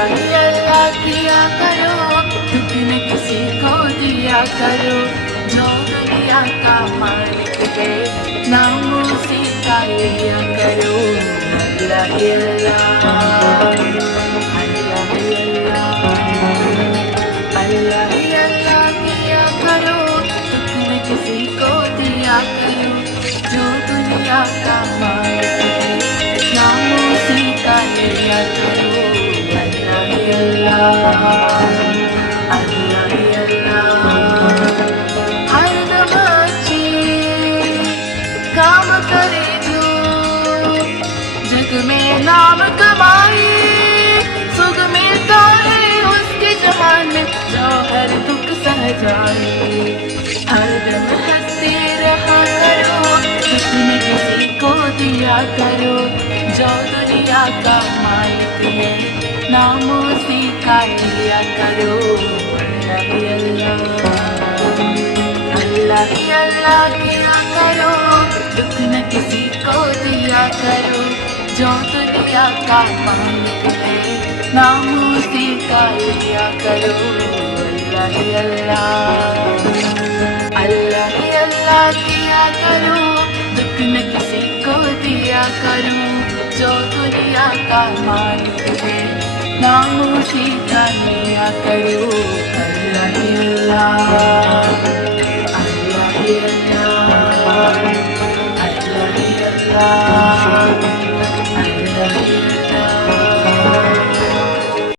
अल्लाह ही अल्लाह किया करो, दुख न किसी को दिया करो, जो दुनिया का मालिक है नाम उसी का लिया करो। अल्लाह ही अल्लाह, अल्लाह ही अल्लाह, अल्लाह ही अल्लाह किया करो, दुख न किसी को दिया करो, जो दुनिया का मालिक है नाम उसी का लिया करो। अल्लाह ही अल्लाह, अल्लाह ही अल्लाह, हर नमाज़ी काम करे जो जग में नाम कमाए, सुख मिलता है उसके जहान में जो हर दुख सह जाए। हर दम हंसते रहा करो, दुख न किसी को दिया करो, जो दुनिया का मालिक है नाम उसी का लिया करो। अल्लाह ही अल्लाह, अल्लाह ही अल्लाह किया करो, दुख न किसी को दिया करो, जो दुनिया का मालिक है नाम उसी का लिया करो। अल्लाह ही अल्लाह, अल्लाह ही अल्लाह किया करो, दुख न किसी को दिया करो, जो दुनिया का मालिक है नाम उसी का लिया करो। अल्लाह ही अल्लाह।